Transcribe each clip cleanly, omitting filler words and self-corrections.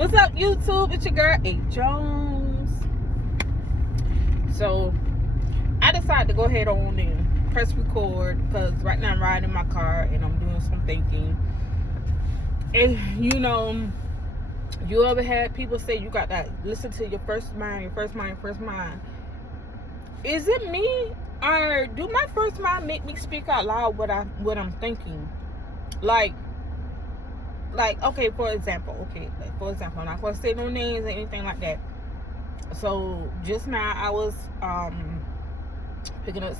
What's up, YouTube? It's your girl, A. Jones. So, I decided to go ahead on and press record because right now I'm riding in my car and I'm doing some thinking. And you ever had people say you got to listen to your first mind. Is it me, or do my first mind make me speak out loud what I'm thinking? Like, okay, for example, I'm not gonna say no names or anything like that. So just now I was picking up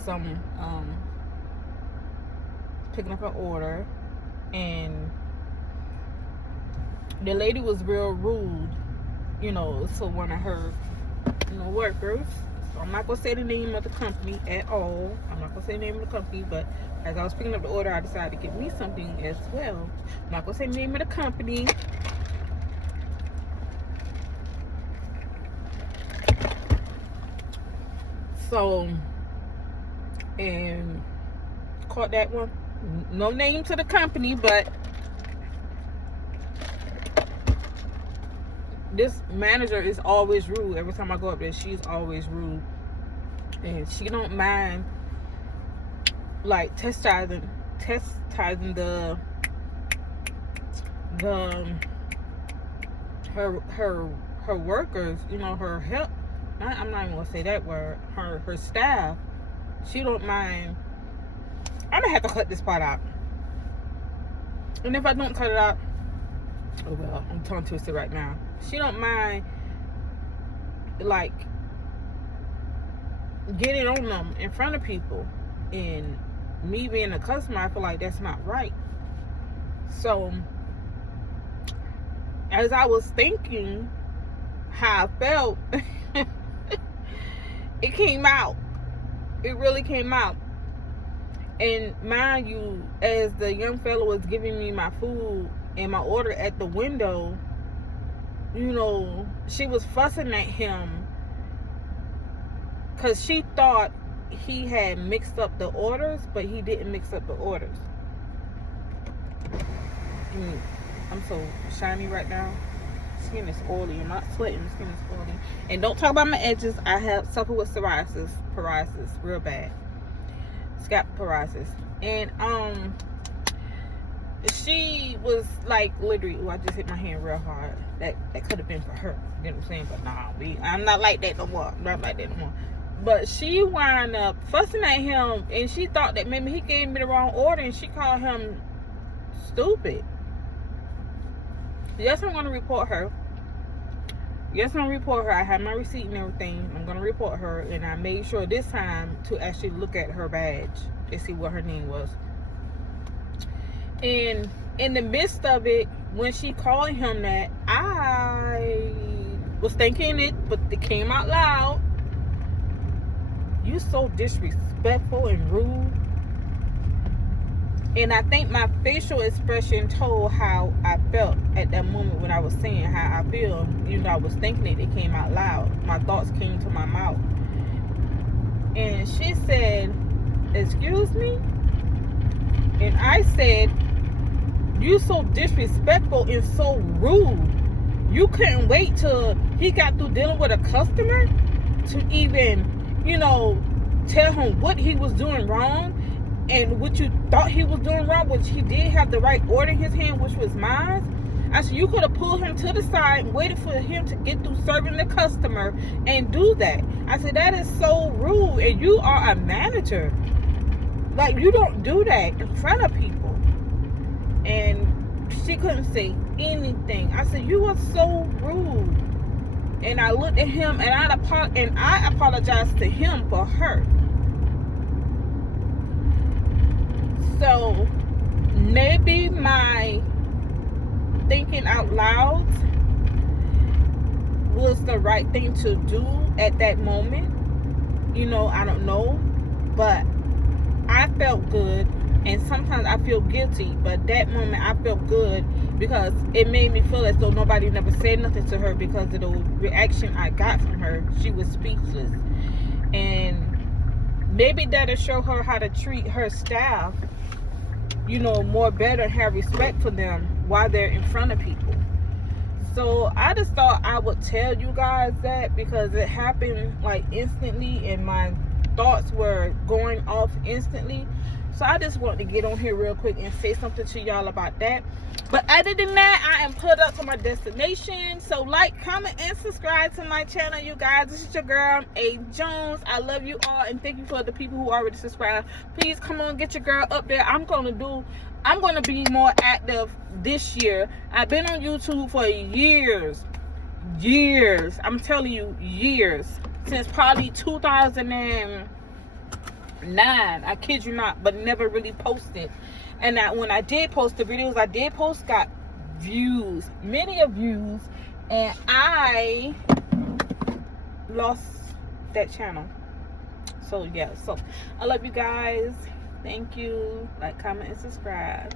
an order, and the lady was real rude, to one of her workers. So I'm not gonna say the name of the company at all. But as I was picking up the order, I decided to get me something as well. I'm not gonna say the name of the company. So, and caught that one. No name to the company, but this manager is always rude. Every time I go up there, she's always rude, and she don't mind like testing the her workers, her help. I'm not even gonna say that word. Her staff. She don't mind. I'm gonna have to cut this part out, and if I don't cut it out, oh well, I'm tongue twisted right now. She don't mind like getting on them in front of people, and me being a customer, I feel like that's not right. So as I was thinking how I felt, it came out. It really came out. And mind you, as the young fellow was giving me my food and my order at the window, she was fussing at him because she thought he had mixed up the orders, but he didn't mix up the orders. I'm so shiny right now. Skin is oily. I'm not sweating. Skin is oily. And don't talk about my edges. I have suffered with psoriasis, real bad. Scalp psoriasis. And she was like literally, I just hit my hand real hard. That could have been for her. You know what I'm saying? But nah, I'm not like that no more. But she wound up fussing at him, and she thought that maybe he gave me the wrong order, and she called him stupid. Yes, I'm gonna report her. I have my receipt and everything. I'm gonna report her, and I made sure this time to actually look at her badge and see what her name was. And in the midst of it, when she called him that, I was thinking it, but it came out loud. You so disrespectful and rude. And I think my facial expression told how I felt at that moment when I was saying how I feel. I was thinking it came out loud. My thoughts came to my mouth. And she said, "Excuse me?" And I said, "You so disrespectful and so rude. You couldn't wait till he got through dealing with a customer to even, tell him what he was doing wrong and what you thought he was doing wrong, which he did have the right order in his hand, which was mine." I said, "You could have pulled him to the side and waited for him to get through serving the customer and do that." I said, "That is so rude, and you are a manager. Like, you don't do that in front of people." And she couldn't say anything. I said, "You are so rude." And I looked at him, and I apologized to him for her. So maybe my thinking out loud was the right thing to do at that moment. I don't know, but I felt good, and sometimes I feel guilty, but that moment I felt good because it made me feel as though nobody never said nothing to her because of the reaction I got from her. She was speechless. And maybe that'll show her how to treat her staff, more better and have respect for them while they're in front of people. So I just thought I would tell you guys that, because it happened like instantly and my thoughts were going off instantly. So I just wanted to get on here real quick and say something to y'all about that. But other than that, I am put up to my destination. So like, comment, and subscribe to my channel, you guys. This is your girl, A. Jones. I love you all, and thank you for the people who already subscribed. Please come on, get your girl up there. I'm gonna be more active this year. I've been on YouTube for years. I'm telling you, years. Since probably 2009. I kid you not, but never really posted. And that when I did post the videos I did post, got views, many of views, and I lost that channel. So yeah, so I love you guys. Thank you. Like, comment, and subscribe.